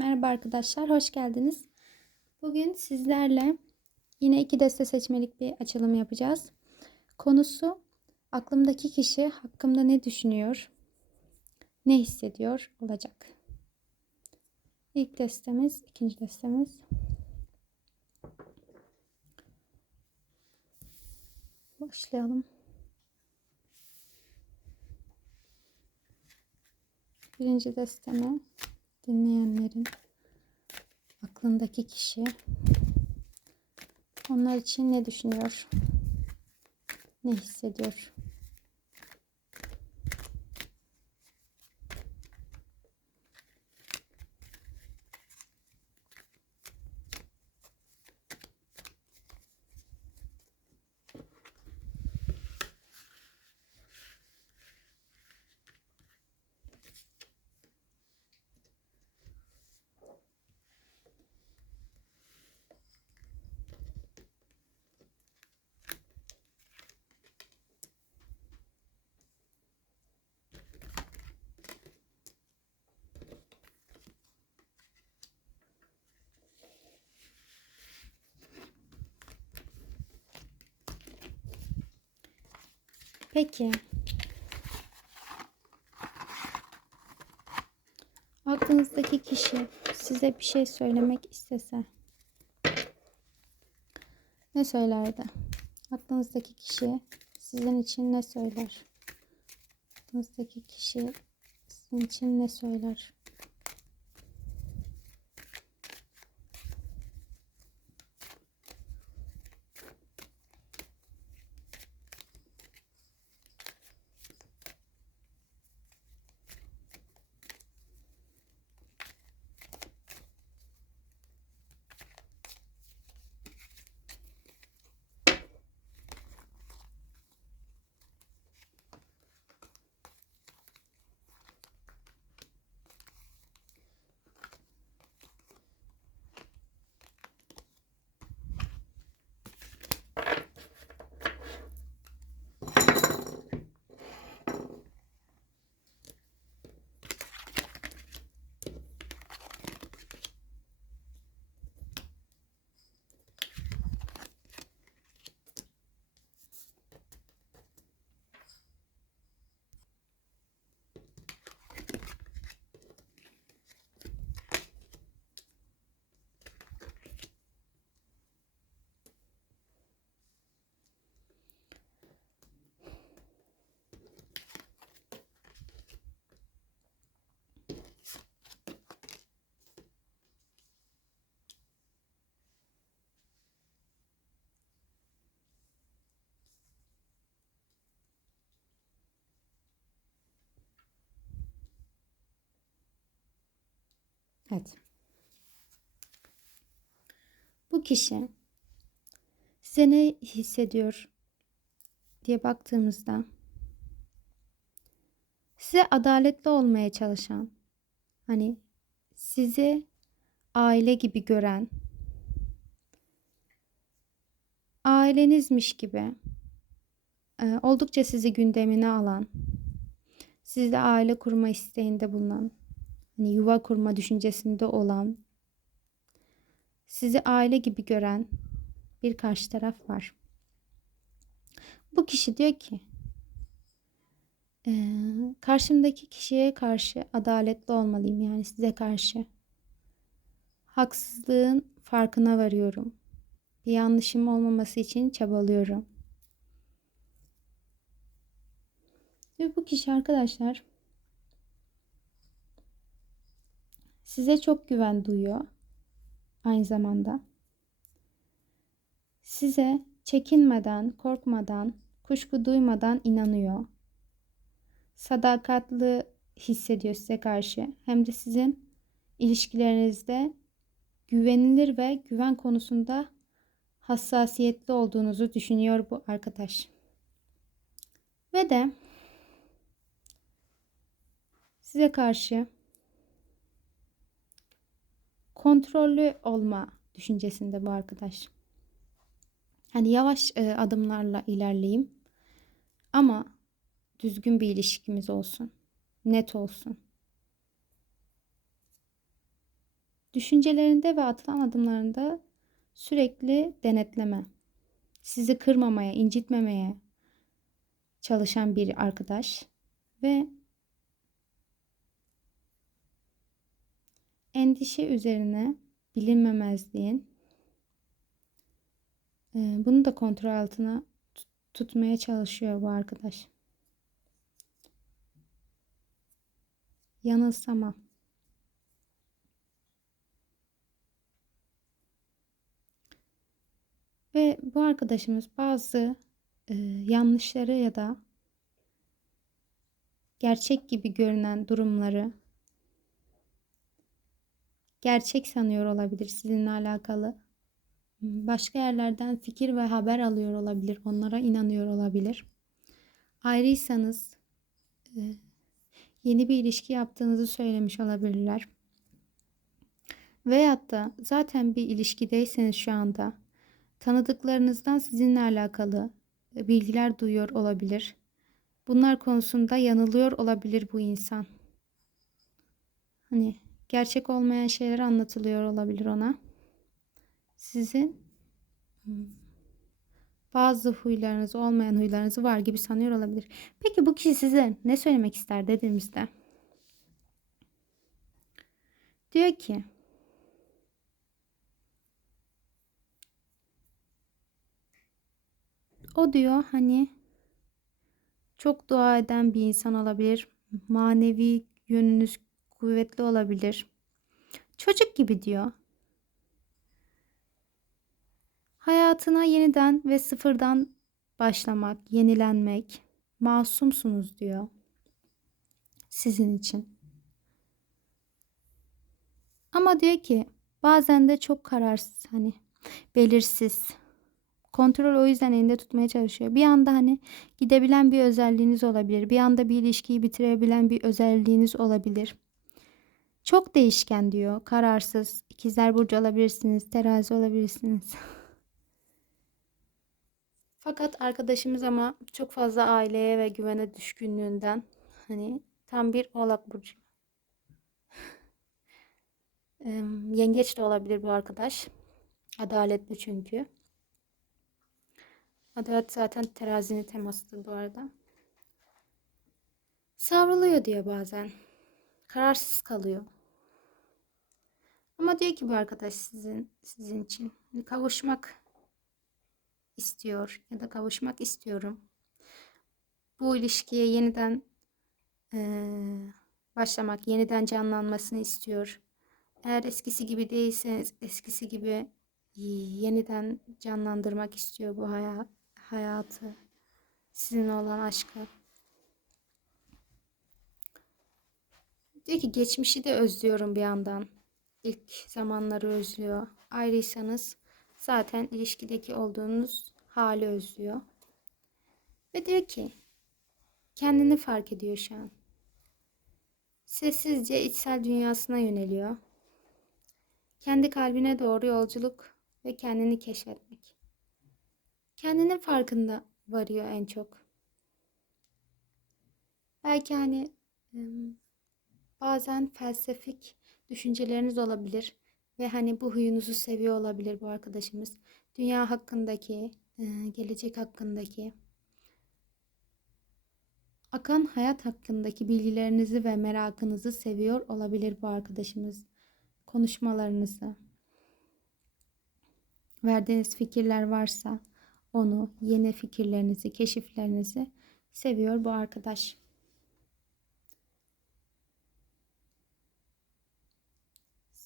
Merhaba arkadaşlar, hoş geldiniz. Bugün sizlerle yine iki deste seçmelik bir açılım yapacağız. Konusu aklımdaki kişi hakkımda ne düşünüyor, ne hissediyor olacak. İlk destemiz, ikinci destemiz. Başlayalım. Birinci desteme dinleyenlerin aklındaki kişi onlar için ne düşünüyor? Ne hissediyor? Peki. Aklınızdaki kişi size bir şey söylemek istese ne söylerdi? Aklınızdaki kişi sizin için ne söyler? Aklınızdaki kişi sizin için ne söyler? Evet. Bu kişi size ne hissediyor diye baktığımızda size adaletli olmaya çalışan, hani sizi aile gibi gören, ailenizmiş gibi e, oldukça sizi gündemine alan, sizde aile kurma isteğinde bulunan, hani yuva kurma düşüncesinde olan, sizi aile gibi gören bir karşı taraf var. Bu kişi diyor ki, e, karşımdaki kişiye karşı adaletli olmalıyım yani size karşı. Haksızlığın farkına varıyorum. Bir yanlışım olmaması için çabalıyorum. Ve bu kişi arkadaşlar size çok güven duyuyor aynı zamanda. Size çekinmeden, korkmadan, kuşku duymadan inanıyor. Sadakatli hissediyor size karşı. Hem de sizin ilişkilerinizde güvenilir ve güven konusunda hassasiyetli olduğunuzu düşünüyor bu arkadaş. Ve de size karşı kontrollü olma düşüncesinde bu arkadaş. Hani yavaş e, adımlarla ilerleyeyim ama düzgün bir ilişkimiz olsun. Net olsun. Düşüncelerinde ve atılan adımlarında sürekli denetleme. Sizi kırmamaya, incitmemeye çalışan bir arkadaş ve endişe üzerine bilinmemezliğin e, bunu da kontrol altına tutmaya çalışıyor bu arkadaş. Yanılsama. Ve bu arkadaşımız bazı e, yanlışları ya da gerçek gibi görünen durumları gerçek sanıyor olabilir sizinle alakalı. Başka yerlerden fikir ve haber alıyor olabilir. Onlara inanıyor olabilir. Ayrıysanız e, yeni bir ilişki yaptığınızı söylemiş olabilirler. Veyahut da zaten bir ilişkideyseniz şu anda tanıdıklarınızdan sizinle alakalı bilgiler duyuyor olabilir. Bunlar konusunda yanılıyor olabilir bu insan. Hani gerçek olmayan şeyler anlatılıyor olabilir ona. Sizin bazı huylarınız olmayan huylarınız var gibi sanıyor olabilir. Peki bu kişi size ne söylemek ister dediğimizde? Diyor ki O diyor hani çok dua eden bir insan olabilir. Manevi yönünüz kuvvetli olabilir. Çocuk gibi diyor. Hayatına yeniden ve sıfırdan başlamak, yenilenmek, masumsunuz diyor. Sizin için. Ama diyor ki bazen de çok kararsız hani belirsiz. Kontrol o yüzden elinde tutmaya çalışıyor. Bir anda hani gidebilen bir özelliğiniz olabilir. Bir anda bir ilişkiyi bitirebilen bir özelliğiniz olabilir. Çok değişken diyor. Kararsız. İkizler burcu olabilirsiniz. Terazi olabilirsiniz. Fakat arkadaşımız ama çok fazla aileye ve güvene düşkünlüğünden hani tam bir oğlak burcu. Yengeç de olabilir bu arkadaş. Adaletli çünkü. Adalet zaten terazinin temasıdır bu arada. Savruluyor diyor bazen. Kararsız kalıyor. Ama diyor ki bu arkadaş sizin sizin için hani kavuşmak istiyor ya da kavuşmak istiyorum. Bu ilişkiye yeniden ee, başlamak, yeniden canlanmasını istiyor. Eğer eskisi gibi değilseniz eskisi gibi yeniden canlandırmak istiyor bu hayat hayatı, sizin olan aşkı. Diyor ki geçmişi de özlüyorum bir yandan. İlk zamanları özlüyor. Ayrıysanız zaten ilişkideki olduğunuz hali özlüyor. Ve diyor ki kendini fark ediyor şu an. Sessizce içsel dünyasına yöneliyor. Kendi kalbine doğru yolculuk ve kendini keşfetmek. Kendinin farkında varıyor en çok. Belki hani bazen felsefik düşünceleriniz olabilir ve hani bu huyunuzu seviyor olabilir bu arkadaşımız. Dünya hakkındaki, gelecek hakkındaki, akan hayat hakkındaki bilgilerinizi ve merakınızı seviyor olabilir bu arkadaşımız. Konuşmalarınızı, verdiğiniz fikirler varsa onu, yeni fikirlerinizi, keşiflerinizi seviyor bu arkadaş.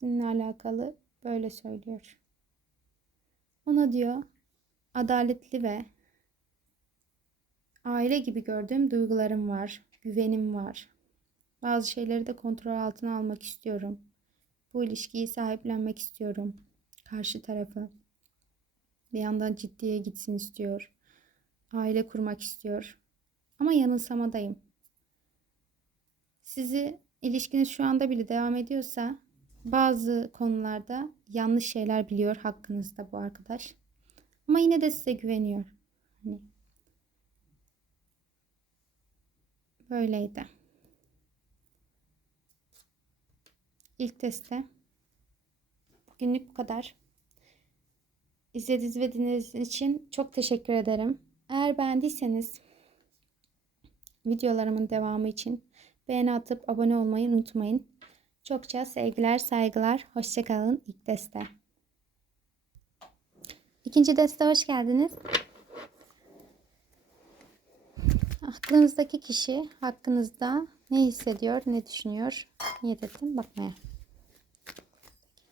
Sizinle alakalı böyle söylüyor. Ona diyor adaletli ve aile gibi gördüğüm duygularım var, güvenim var. Bazı şeyleri de kontrol altına almak istiyorum. Bu ilişkiyi sahiplenmek istiyorum. Karşı tarafı. Bir yandan ciddiye gitsin istiyor. Aile kurmak istiyor. Ama yanılsamadayım. Sizi ilişkiniz şu anda bile devam ediyorsa bazı konularda yanlış şeyler biliyor hakkınızda bu arkadaş. Ama yine de size güveniyor. Hani böyleydi. İlk testte Günlük bu kadar. İzlediğiniz ve dinlediğiniz için çok teşekkür ederim. Eğer beğendiyseniz videolarımın devamı için beğeni atıp abone olmayı unutmayın. Çokça sevgiler, saygılar. Hoşçakalın. İlk deste. İkinci deste hoş geldiniz. Aklınızdaki kişi hakkınızda ne hissediyor, ne düşünüyor? Niyet ettim bakmaya.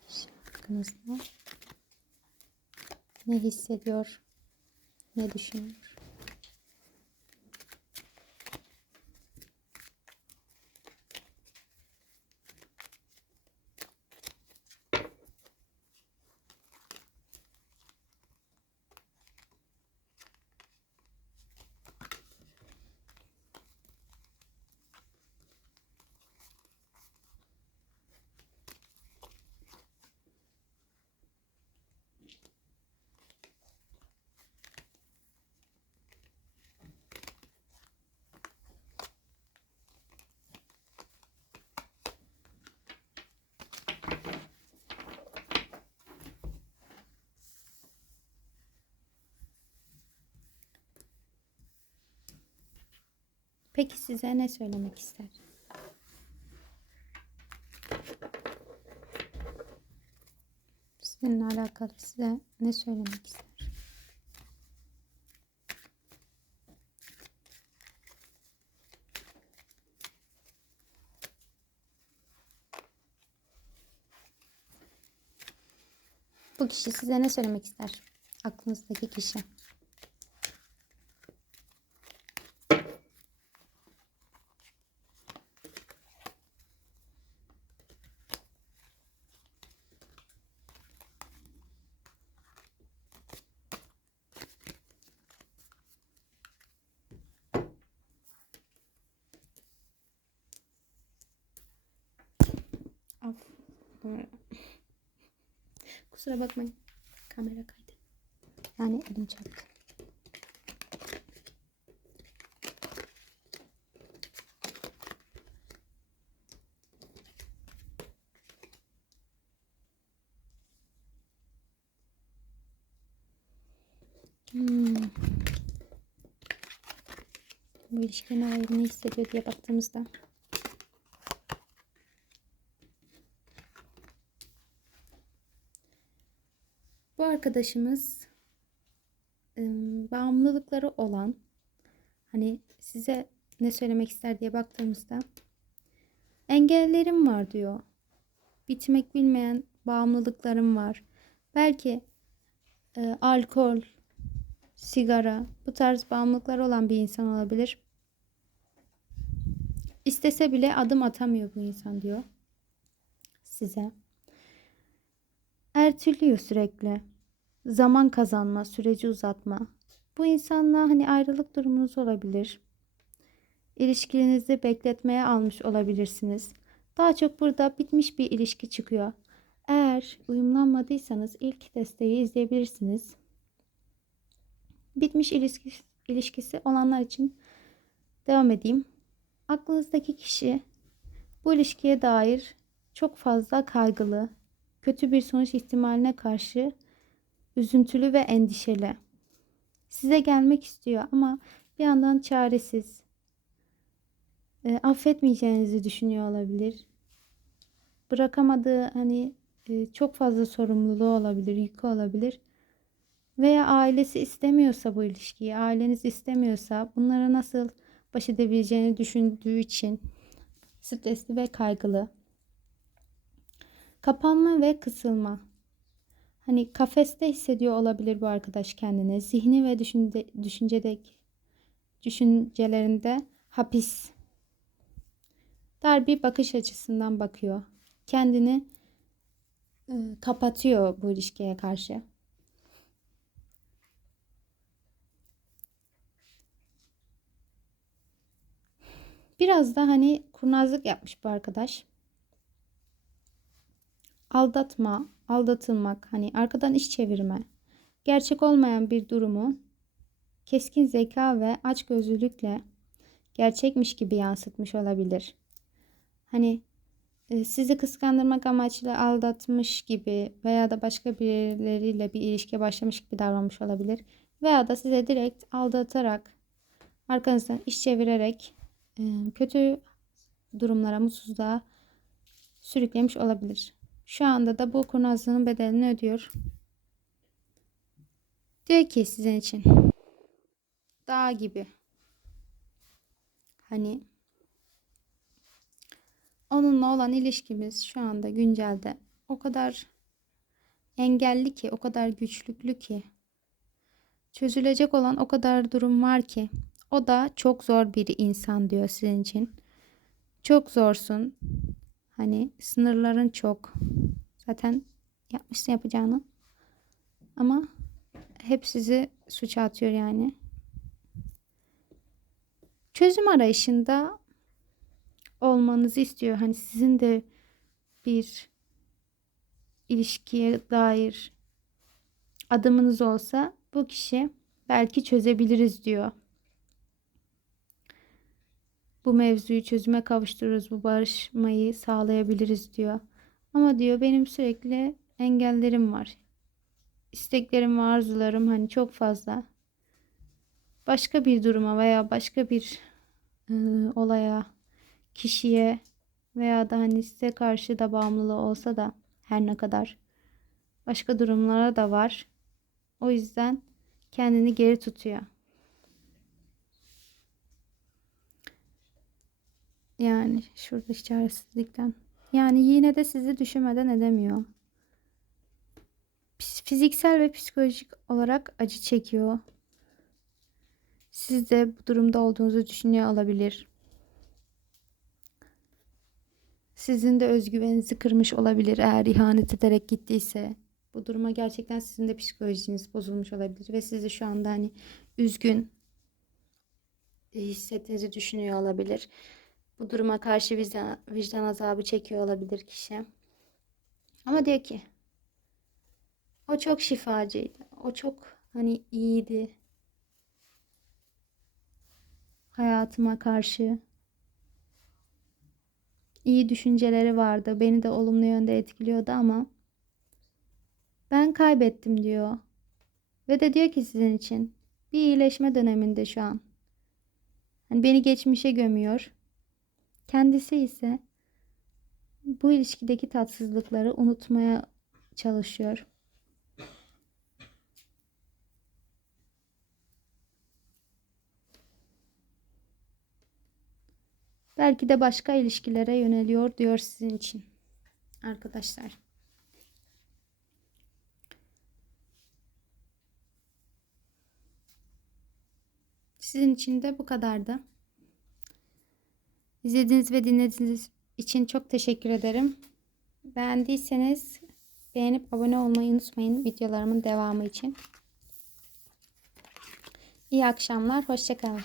Kişi hakkınızda ne hissediyor, ne düşünüyor? Peki size ne söylemek ister? Sizinle alakalı size ne söylemek ister? Bu kişi size ne söylemek ister? Aklınızdaki kişi. Kusura bakmayın. Kamera kaydı. Yani elim çarptı. Hmm. Bu ilişkine dair ne hissediyor diye baktığımızda arkadaşımız ım, bağımlılıkları olan hani size ne söylemek ister diye baktığımızda engellerim var diyor. Bitmek bilmeyen bağımlılıklarım var. Belki e, alkol, sigara bu tarz bağımlılıklar olan bir insan olabilir. İstese bile adım atamıyor bu insan diyor size erteliyor sürekli. Zaman kazanma, süreci uzatma. Bu insanla hani ayrılık durumunuz olabilir. İlişkinizi bekletmeye almış olabilirsiniz. Daha çok burada bitmiş bir ilişki çıkıyor. Eğer uyumlanmadıysanız ilk desteği izleyebilirsiniz. Bitmiş ilişki, ilişkisi olanlar için devam edeyim. Aklınızdaki kişi bu ilişkiye dair çok fazla kaygılı, kötü bir sonuç ihtimaline karşı üzüntülü ve endişeli. Size gelmek istiyor ama bir yandan çaresiz. E, affetmeyeceğinizi düşünüyor olabilir. Bırakamadığı hani e, çok fazla sorumluluğu olabilir, yükü olabilir. Veya ailesi istemiyorsa bu ilişkiyi, aileniz istemiyorsa bunlara nasıl baş edebileceğini düşündüğü için stresli ve kaygılı. Kapanma ve kısılma. Hani kafeste hissediyor olabilir bu arkadaş kendini. Zihni ve düşünce, düşüncede, düşüncelerinde hapis. Dar bir bakış açısından bakıyor. Kendini e, kapatıyor bu ilişkiye karşı. Biraz da hani kurnazlık yapmış bu arkadaş aldatma, aldatılmak, hani arkadan iş çevirme, gerçek olmayan bir durumu keskin zeka ve açgözlülükle gerçekmiş gibi yansıtmış olabilir. Hani e, sizi kıskandırmak amaçlı aldatmış gibi veya da başka birileriyle bir ilişkiye başlamış gibi davranmış olabilir. Veya da size direkt aldatarak, arkanızdan iş çevirerek e, kötü durumlara, mutsuzluğa sürüklemiş olabilir. Şu anda da bu kurnazlığın bedelini ödüyor. Diyor ki sizin için dağ gibi hani onunla olan ilişkimiz şu anda güncelde o kadar engelli ki, o kadar güçlüklü ki çözülecek olan o kadar durum var ki o da çok zor bir insan diyor sizin için. Çok zorsun. Hani sınırların çok. Zaten yapmışsın yapacağını. Ama hep sizi suça atıyor yani. Çözüm arayışında olmanızı istiyor. Hani sizin de bir ilişkiye dair adımınız olsa bu kişi belki çözebiliriz diyor. Bu mevzuyu çözüme kavuştururuz, bu barışmayı sağlayabiliriz diyor. Ama diyor benim sürekli engellerim var. İsteklerim ve arzularım hani çok fazla. Başka bir duruma veya başka bir e, olaya, kişiye veya da hani size karşı da bağımlılığı olsa da her ne kadar başka durumlara da var. O yüzden kendini geri tutuyor. Yani şurada çaresizlikten. Yani yine de sizi düşünmeden edemiyor. Fiziksel ve psikolojik olarak acı çekiyor. Siz de bu durumda olduğunuzu düşünüyor olabilir. Sizin de özgüveninizi kırmış olabilir eğer ihanet ederek gittiyse. Bu duruma gerçekten sizin de psikolojiniz bozulmuş olabilir ve sizi şu anda hani üzgün hissettiğinizi düşünüyor olabilir. Bu duruma karşı vicdan, vicdan azabı çekiyor olabilir kişi. Ama diyor ki o çok şifacıydı. O çok hani iyiydi. Hayatıma karşı iyi düşünceleri vardı. Beni de olumlu yönde etkiliyordu ama ben kaybettim diyor. Ve de diyor ki sizin için bir iyileşme döneminde şu an. Hani beni geçmişe gömüyor. Kendisi ise bu ilişkideki tatsızlıkları unutmaya çalışıyor. Belki de başka ilişkilere yöneliyor diyor sizin için. Arkadaşlar. Sizin için de bu kadardı. İzlediğiniz ve dinlediğiniz için çok teşekkür ederim. Beğendiyseniz beğenip abone olmayı unutmayın videolarımın devamı için. İyi akşamlar, hoşçakalın.